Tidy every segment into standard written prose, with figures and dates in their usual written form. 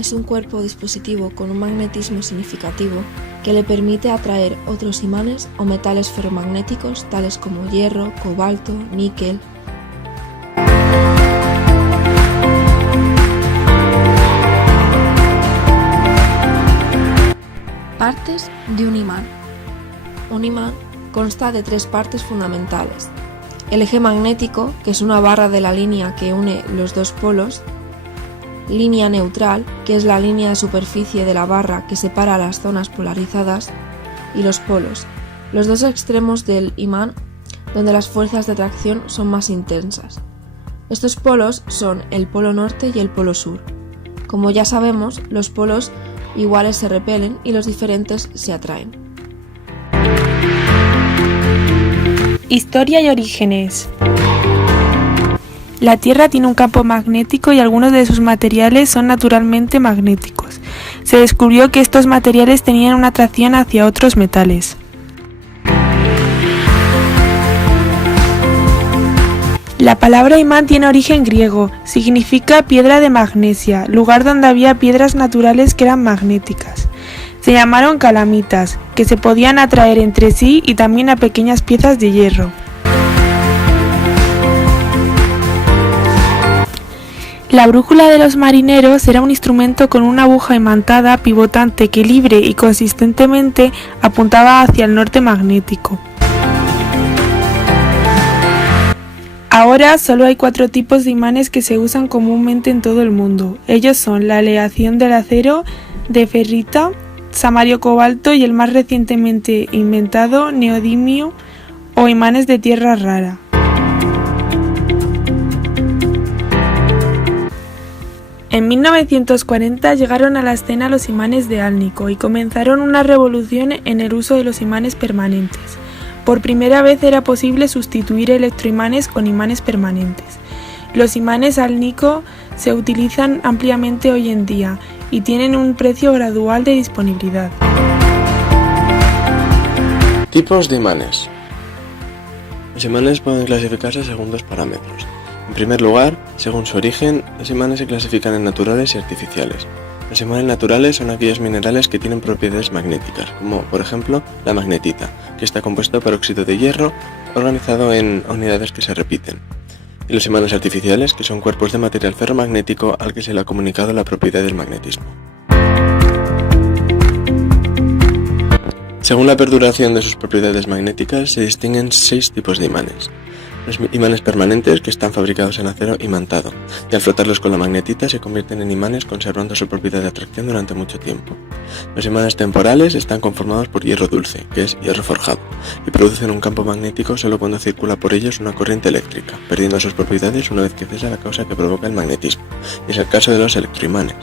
es un cuerpo o dispositivo con un magnetismo significativo que le permite atraer otros imanes o metales ferromagnéticos tales como hierro, cobalto, níquel. Partes de un imán. Un imán consta de 3 partes fundamentales: el eje magnético, que es una barra de la línea que une los dos polos; línea neutral, que es la línea de superficie de la barra que separa las zonas polarizadas; y los polos, los dos extremos del imán donde las fuerzas de atracción son más intensas. Estos polos son el polo norte y el polo sur. Como ya sabemos, los polos iguales se repelen y los diferentes se atraen. Historia y orígenes. La Tierra tiene un campo magnético y algunos de sus materiales son naturalmente magnéticos. Se descubrió que estos materiales tenían una atracción hacia otros metales. La palabra imán tiene origen griego, significa piedra de magnesia, lugar donde había piedras naturales que eran magnéticas. Se llamaron calamitas, que se podían atraer entre sí y también a pequeñas piezas de hierro. La brújula de los marineros era un instrumento con una aguja imantada pivotante que libre y consistentemente apuntaba hacia el norte magnético. Ahora solo hay 4 tipos de imanes que se usan comúnmente en todo el mundo. Ellos son la aleación del acero, de ferrita, samario cobalto y el más recientemente inventado neodimio o imanes de tierra rara. En 1940 llegaron a la escena los imanes de Alnico y comenzaron una revolución en el uso de los imanes permanentes. Por primera vez era posible sustituir electroimanes con imanes permanentes. Los imanes Alnico se utilizan ampliamente hoy en día y tienen un precio gradual de disponibilidad. Tipos de imanes. Los imanes pueden clasificarse según 2 parámetros. En primer lugar, según su origen, los imanes se clasifican en naturales y artificiales. Los imanes naturales son aquellos minerales que tienen propiedades magnéticas, como por ejemplo la magnetita, que está compuesto por óxido de hierro organizado en unidades que se repiten. Y los imanes artificiales, que son cuerpos de material ferromagnético al que se le ha comunicado la propiedad del magnetismo. Según la perduración de sus propiedades magnéticas, se distinguen 6 tipos de imanes. Los imanes permanentes, que están fabricados en acero imantado, y al frotarlos con la magnetita se convierten en imanes conservando su propiedad de atracción durante mucho tiempo. Los imanes temporales están conformados por hierro dulce, que es hierro forjado, y producen un campo magnético solo cuando circula por ellos una corriente eléctrica, perdiendo sus propiedades una vez que cesa la causa que provoca el magnetismo, y es el caso de los electroimanes.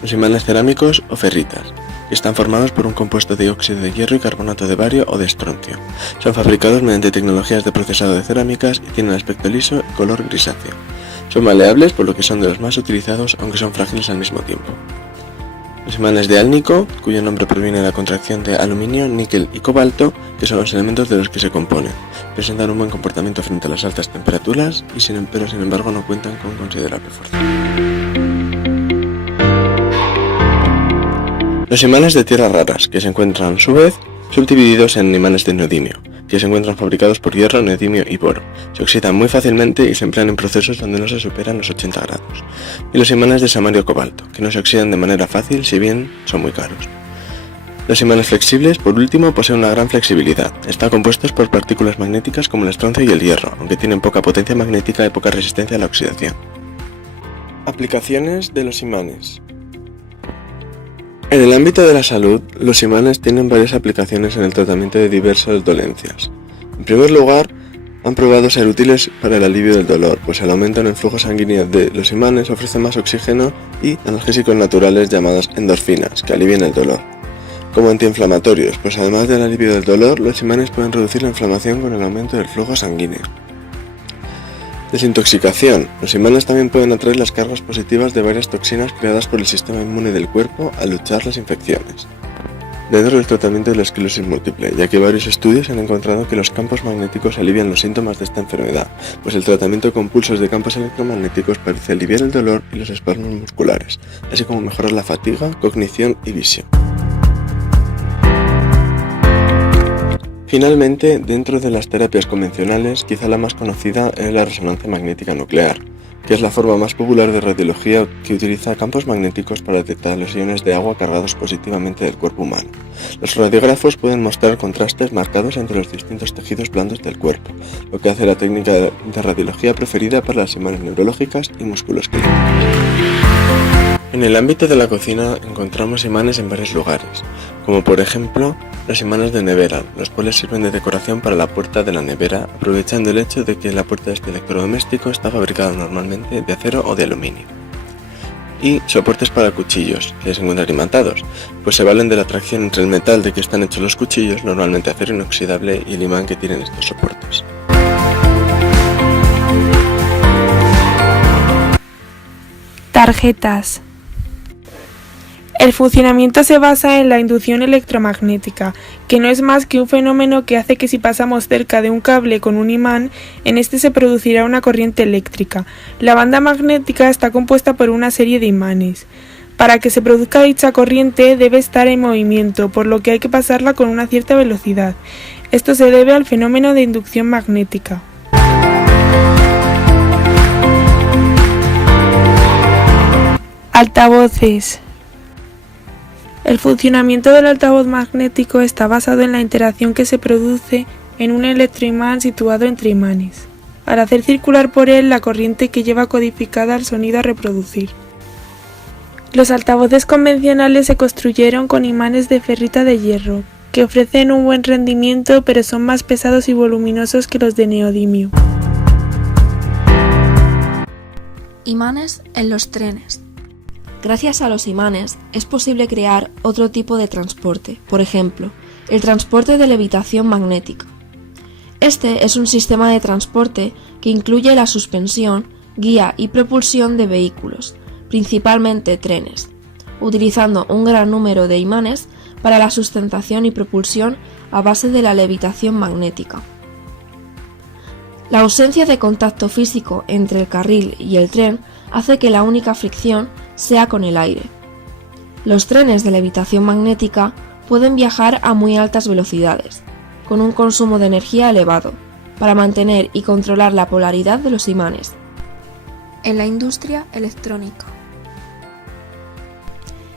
Los imanes cerámicos o ferritas, que están formados por un compuesto de óxido de hierro y carbonato de bario o de estroncio. Son fabricados mediante tecnologías de procesado de cerámicas y tienen aspecto liso y color grisáceo. Son maleables, por lo que son de los más utilizados, aunque son frágiles al mismo tiempo. Los imanes de Alnico, cuyo nombre proviene de la contracción de aluminio, níquel y cobalto, que son los elementos de los que se componen, presentan un buen comportamiento frente a las altas temperaturas y sin embargo no cuentan con considerable fuerza. Los imanes de tierras raras, que se encuentran a su vez subdivididos en imanes de neodimio, que se encuentran fabricados por hierro, neodimio y boro. Se oxidan muy fácilmente y se emplean en procesos donde no se superan los 80 grados. Y los imanes de samario cobalto, que no se oxidan de manera fácil, si bien son muy caros. Los imanes flexibles, por último, poseen una gran flexibilidad. Están compuestos por partículas magnéticas como el estroncio y el hierro, aunque tienen poca potencia magnética y poca resistencia a la oxidación. Aplicaciones de los imanes. En el ámbito de la salud, los imanes tienen varias aplicaciones en el tratamiento de diversas dolencias. En primer lugar, han probado ser útiles para el alivio del dolor, pues el aumento en el flujo sanguíneo de los imanes ofrece más oxígeno y analgésicos naturales llamados endorfinas, que alivian el dolor. Como antiinflamatorios, pues además del alivio del dolor, los imanes pueden reducir la inflamación con el aumento del flujo sanguíneo. Desintoxicación. Los imanes también pueden atraer las cargas positivas de varias toxinas creadas por el sistema inmune del cuerpo al luchar las infecciones. dentro del tratamiento de la esclerosis múltiple, ya que varios estudios han encontrado que los campos magnéticos alivian los síntomas de esta enfermedad, pues el tratamiento con pulsos de campos electromagnéticos parece aliviar el dolor y los espasmos musculares, así como mejorar la fatiga, cognición y visión. Finalmente, dentro de las terapias convencionales, quizá la más conocida es la resonancia magnética nuclear, que es la forma más popular de radiología que utiliza campos magnéticos para detectar los iones de agua cargados positivamente del cuerpo humano. Los radiógrafos pueden mostrar contrastes marcados entre los distintos tejidos blandos del cuerpo, lo que hace la técnica de radiología preferida para las imágenes neurológicas y musculoesqueléticas. En el ámbito de la cocina encontramos imanes en varios lugares, como por ejemplo los imanes de nevera, los cuales sirven de decoración para la puerta de la nevera, aprovechando el hecho de que la puerta de este electrodoméstico está fabricada normalmente de acero o de aluminio. Y soportes para cuchillos, que se encuentran imantados, pues se valen de la atracción entre el metal de que están hechos los cuchillos, normalmente acero inoxidable, y el imán que tienen estos soportes. Tarjetas. El funcionamiento se basa en la inducción electromagnética, que no es más que un fenómeno que hace que si pasamos cerca de un cable con un imán, en este se producirá una corriente eléctrica. La banda magnética está compuesta por una serie de imanes. Para que se produzca dicha corriente debe estar en movimiento, por lo que hay que pasarla con una cierta velocidad. Esto se debe al fenómeno de inducción magnética. Altavoces. El funcionamiento del altavoz magnético está basado en la interacción que se produce en un electroimán situado entre imanes, al hacer circular por él la corriente que lleva codificada el sonido a reproducir. Los altavoces convencionales se construyeron con imanes de ferrita de hierro, que ofrecen un buen rendimiento pero son más pesados y voluminosos que los de neodimio. Imanes en los trenes. Gracias a los imanes es posible crear otro tipo de transporte, por ejemplo, el transporte de levitación magnética. Este es un sistema de transporte que incluye la suspensión, guía y propulsión de vehículos, principalmente trenes, utilizando un gran número de imanes para la sustentación y propulsión a base de la levitación magnética. La ausencia de contacto físico entre el carril y el tren hace que la única fricción sea con el aire. Los trenes de levitación magnética pueden viajar a muy altas velocidades, con un consumo de energía elevado, para mantener y controlar la polaridad de los imanes. En la industria electrónica.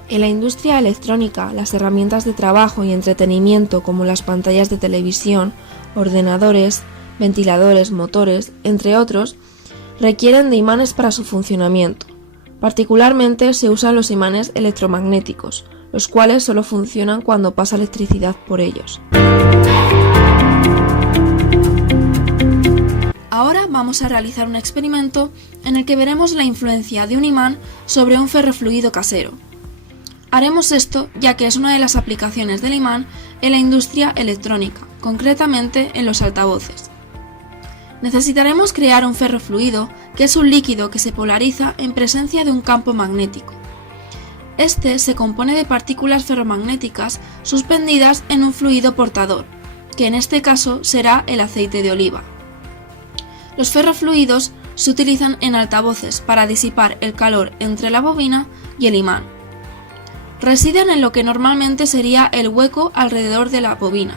En la industria electrónica, las herramientas de trabajo y entretenimiento como las pantallas de televisión, ordenadores, ventiladores, motores, entre otros, requieren de imanes para su funcionamiento. Particularmente se usan los imanes electromagnéticos, los cuales solo funcionan cuando pasa electricidad por ellos. Ahora vamos a realizar un experimento en el que veremos la influencia de un imán sobre un ferrofluido casero. Haremos esto ya que es una de las aplicaciones del imán en la industria electrónica, concretamente en los altavoces. Necesitaremos crear un ferrofluido, que es un líquido que se polariza en presencia de un campo magnético. Este se compone de partículas ferromagnéticas suspendidas en un fluido portador, que en este caso será el aceite de oliva. Los ferrofluidos se utilizan en altavoces para disipar el calor entre la bobina y el imán. Residen en lo que normalmente sería el hueco alrededor de la bobina,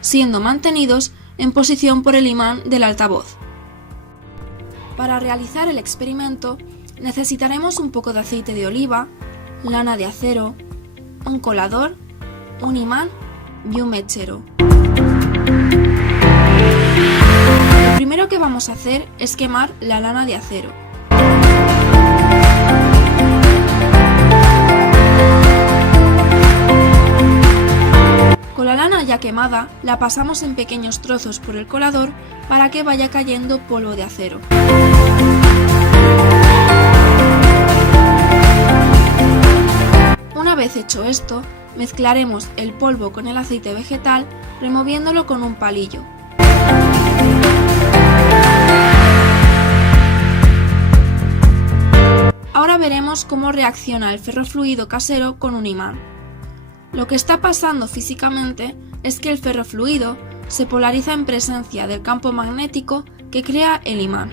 siendo mantenidos en posición por el imán del altavoz. Para realizar el experimento necesitaremos un poco de aceite de oliva, lana de acero, un colador, un imán y un mechero. Lo primero que vamos a hacer es quemar la lana de acero. Con la lana ya quemada, la pasamos en pequeños trozos por el colador para que vaya cayendo polvo de acero. Una vez hecho esto, mezclaremos el polvo con el aceite vegetal, removiéndolo con un palillo. Ahora veremos cómo reacciona el ferrofluido casero con un imán. Lo que está pasando físicamente es que el ferrofluido se polariza en presencia del campo magnético que crea el imán.